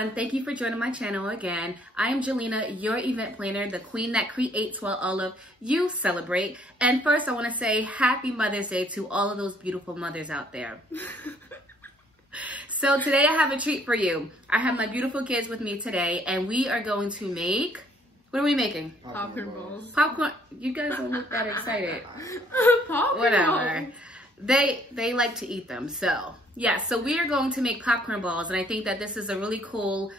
everyone, thank you for joining my channel again. I am Jelena, your event planner, the queen that creates while all of you celebrate. And first I want to say happy Mother's Day to all of those beautiful mothers out there. So today I have a treat for you. I have my beautiful kids with me today and we are going to make, what are we making? Popcorn balls. Popcorn, you guys don't look that excited. Popcorn Whatever. balls. They like to eat them, so yeah, so we are going to make popcorn balls, and I think that this is a really cool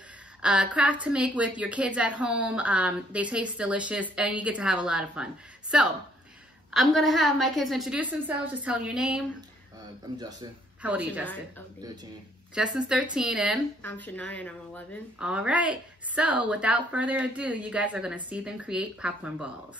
craft to make with your kids at home. They taste delicious and you get to have a lot of fun. So I'm gonna have my kids introduce themselves. Just tell them your name. I'm Justin. How old are you, Justin? 13. Justin's 13 and I'm Shania and I'm 11. all right, so without further ado, you guys are gonna see them create popcorn balls.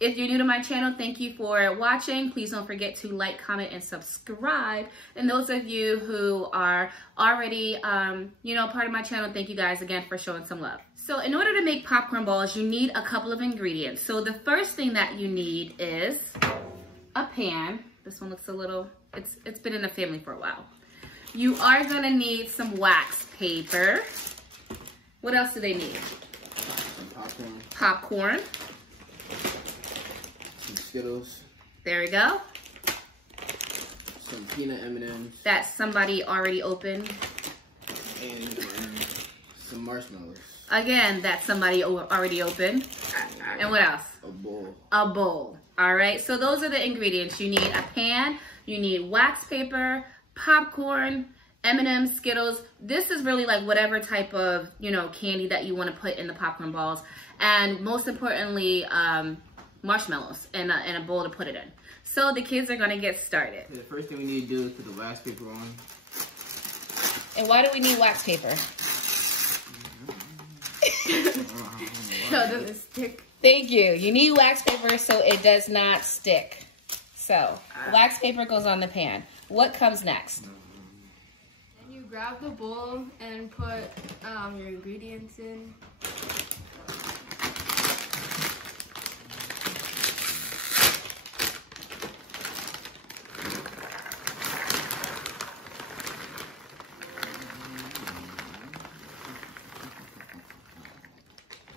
If you're new to my channel, thank you for watching. Please don't forget to like, comment, and subscribe. And those of you who are already, part of my channel, thank you guys again for showing some love. So in order to make popcorn balls, you need a couple of ingredients. So the first thing that you need is a pan. This one looks a little, it's been in the family for a while. You are gonna need some wax paper. What else do they need? Popcorn. Popcorn. Skittles. There we go. Some peanut M&Ms. That somebody already opened. And some marshmallows. Again, that somebody already opened. And what else? A bowl. A bowl. All right, so those are the ingredients. You need a pan, you need wax paper, popcorn, M&Ms, Skittles. This is really like whatever type of, candy that you want to put in the popcorn balls. And most importantly, marshmallows and a bowl to put it in. So the kids are gonna get started. The first thing we need to do is put the wax paper on. And why do we need wax paper? So it doesn't stick. Thank you. You need wax paper so it does not stick. So wax paper goes on the pan. What comes next? Then you grab the bowl and put your ingredients in.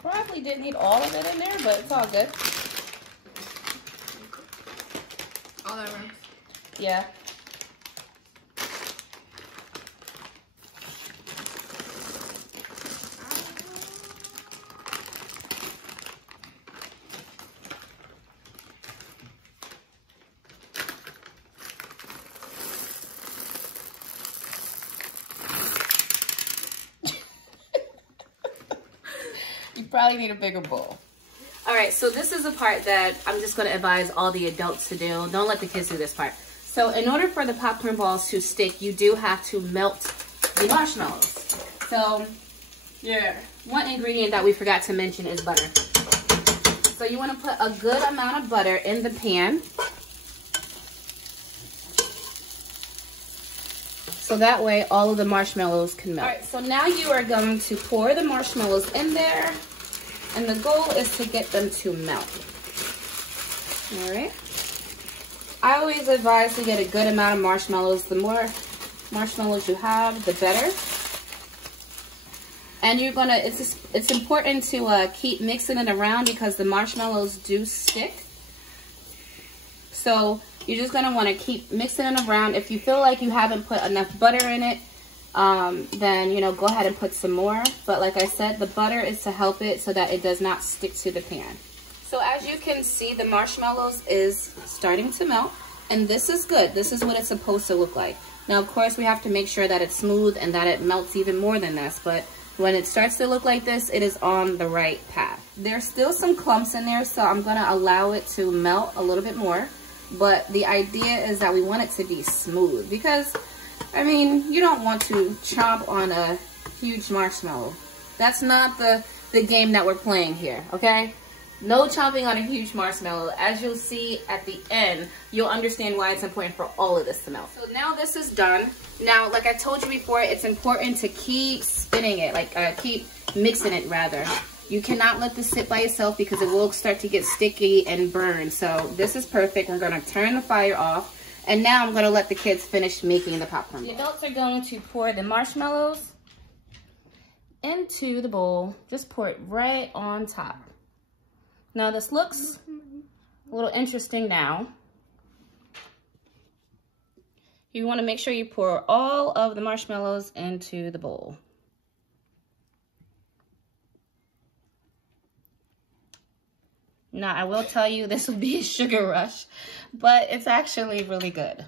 Probably didn't need all of it in there, but it's all good. All that works. Yeah. You probably need a bigger bowl. All right, so this is a part that I'm just gonna advise all the adults to do. Don't let the kids do this part. So in order for the popcorn balls to stick, you do have to melt the marshmallows. So one ingredient that we forgot to mention is butter. So you wanna put a good amount of butter in the pan. So that way all of the marshmallows can melt. All right, so now you are going to pour the marshmallows in there, and the goal is to get them to melt. All right. I always advise to get a good amount of marshmallows. The more marshmallows you have, the better. And you're gonna, it's important to keep mixing it around because the marshmallows do stick. So you're just gonna wanna keep mixing it around. If you feel like you haven't put enough butter in it, then, go ahead and put some more. But like I said, the butter is to help it so that it does not stick to the pan. So as you can see, the marshmallows is starting to melt, and this is good. This is what it's supposed to look like. Now, of course, we have to make sure that it's smooth and that it melts even more than this, but when it starts to look like this, it is on the right path. There's still some clumps in there, so I'm gonna allow it to melt a little bit more. But the idea is that we want it to be smooth because, I mean, you don't want to chomp on a huge marshmallow. That's not the game that we're playing here, okay? No chomping on a huge marshmallow. As you'll see at the end, you'll understand why it's important for all of this to melt. So now this is done. Now, like I told you before, it's important to keep spinning it, keep mixing it rather. You cannot let this sit by itself because it will start to get sticky and burn. So this is perfect. I'm gonna turn the fire off. And now I'm gonna let the kids finish making the popcorn. The adults are going to pour the marshmallows into the bowl. Just pour it right on top. Now this looks a little interesting now. You want to make sure you pour all of the marshmallows into the bowl. Now, I will tell you this will be a sugar rush, but it's actually really good.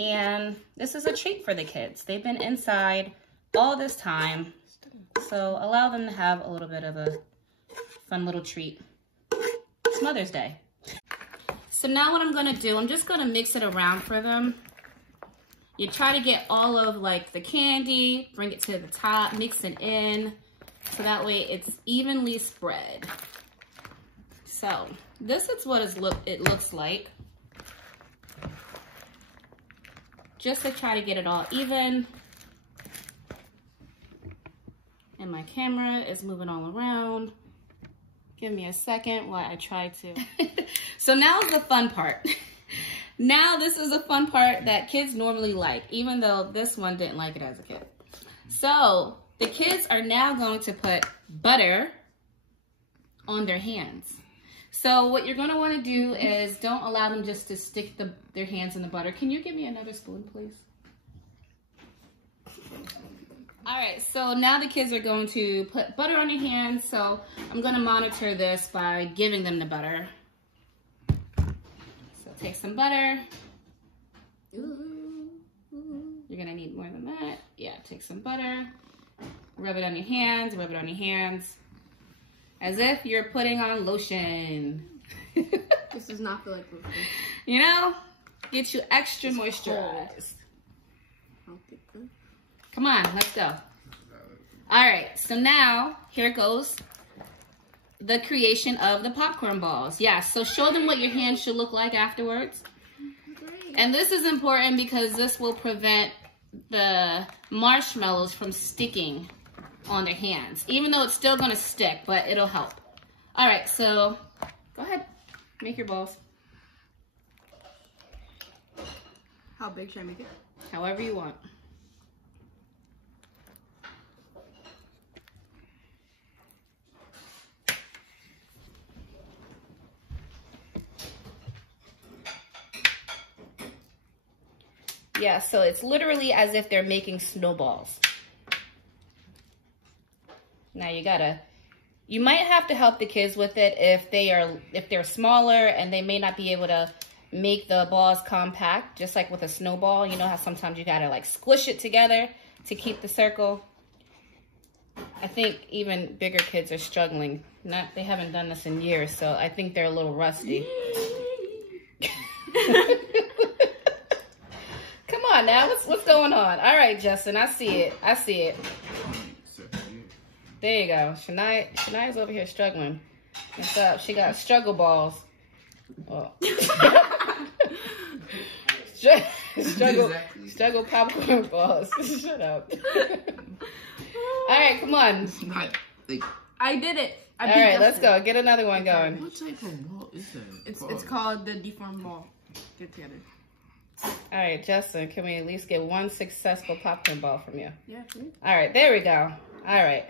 And this is a treat for the kids. They've been inside all this time, so allow them to have a little bit of a fun little treat. It's Mother's Day. So now what I'm gonna do, I'm just gonna mix it around for them. You try to get all of like the candy, bring it to the top, mix it in, so that way it's evenly spread. So this is what it looks like. Just to try to get it all even. And my camera is moving all around. Give me a second while I try to. So now is the fun part. Now this is the fun part that kids normally like, even though this one didn't like it as a kid. So the kids are now going to put butter on their hands. So what you're gonna wanna do is don't allow them just to stick their hands in the butter. Can you give me another spoon, please? All right, so now the kids are going to put butter on their hands. So I'm gonna monitor this by giving them the butter. So take some butter. You're gonna need more than that. Yeah, take some butter. Rub it on your hands, rub it on your hands. As if you're putting on lotion. This does not feel like lotion. You know, get you extra moisturized. Come on, let's go. All right, so now here goes the creation of the popcorn balls. Yeah, so show them what your hands should look like afterwards. Great. And this is important because this will prevent the marshmallows from sticking on their hands, even though it's still gonna stick, but it'll help. All right, so go ahead, make your balls. How big should I make it? However you want. Yeah, so it's literally as if they're making snowballs. Now you might have to help the kids with it if they're smaller and they may not be able to make the balls compact, just like with a snowball. You know how sometimes you gotta like squish it together to keep the circle. I think even bigger kids are struggling. They haven't done this in years, so I think they're a little rusty. Come on now, what's going on? All right, Justin, I see it. I see it. There you go. Shania's over here struggling. What's up? She got struggle balls. Oh. struggle popcorn balls. Shut up. All right, come on. I did it. All right, let's go. Get another one going. What type of ball is that? It's called the deformed ball. Get together. All right, Justin, can we at least get one successful popcorn ball from you? Yeah, sure. All right, there we go. All right.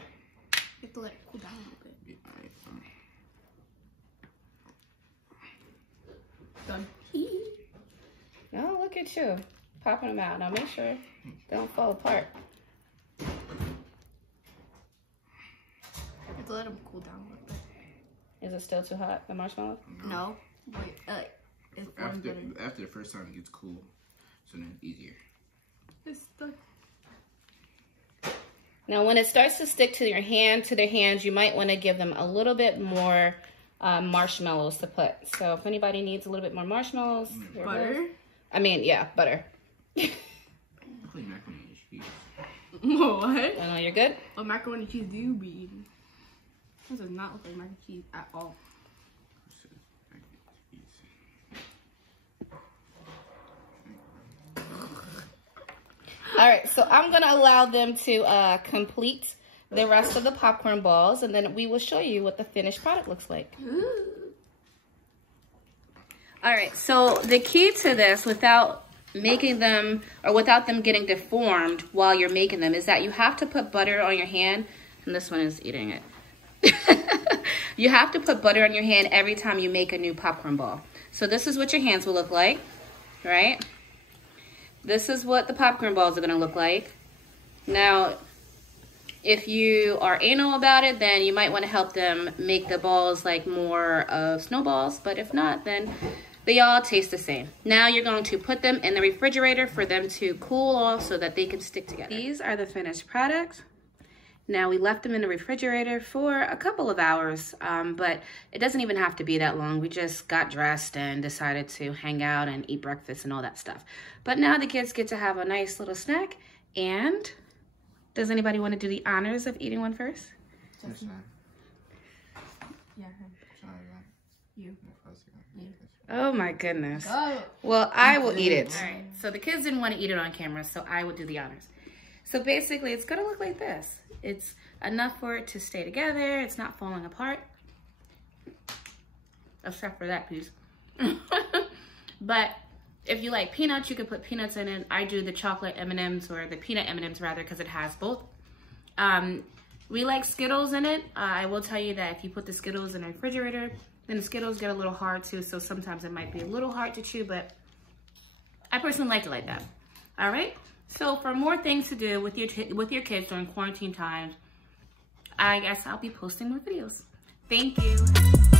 You have to let it cool down a little bit. Done. Oh, look at you. Popping them out. Now make sure they don't fall apart. You have to let them cool down a little bit. Is it still too hot, the marshmallow? No. Wait, it's after the first time it gets cool, so then it's easier. It's done. Now, when it starts to stick to their hands, you might want to give them a little bit more marshmallows to put. So if anybody needs a little bit more marshmallows. Butter? I mean, yeah, butter. I play macaroni and cheese. What? I know, you're good? What macaroni and cheese do you be eating? This does not look like mac and cheese at all. All right, so I'm going to allow them to complete the rest of the popcorn balls, and then we will show you what the finished product looks like. Ooh. All right, so the key to this, without making them, or without them getting deformed while you're making them, is that you have to put butter on your hand. And this one is eating it. You have to put butter on your hand every time you make a new popcorn ball. So this is what your hands will look like, right? This is what the popcorn balls are gonna look like. Now, if you are anal about it, then you might wanna help them make the balls like more of snowballs, but if not, then they all taste the same. Now you're going to put them in the refrigerator for them to cool off so that they can stick together. These are the finished products. Now we left them in the refrigerator for a couple of hours, but it doesn't even have to be that long. We just got dressed and decided to hang out and eat breakfast and all that stuff. But now the kids get to have a nice little snack. And does anybody want to do the honors of eating one first? Yeah, you. Oh my goodness. Oh. Well, I will eat it. All right, so the kids didn't want to eat it on camera, so I will do the honors. So basically, it's gonna look like this. It's enough for it to stay together. It's not falling apart. Except for that piece. But if you like peanuts, you can put peanuts in it. I do the chocolate M&Ms, or the peanut M&Ms rather, because it has both. We like Skittles in it. I will tell you that if you put the Skittles in the refrigerator, then the Skittles get a little hard too, so sometimes it might be a little hard to chew, but I personally like it like that. All right? So for more things to do with your kids during quarantine times, I guess I'll be posting more videos. Thank you.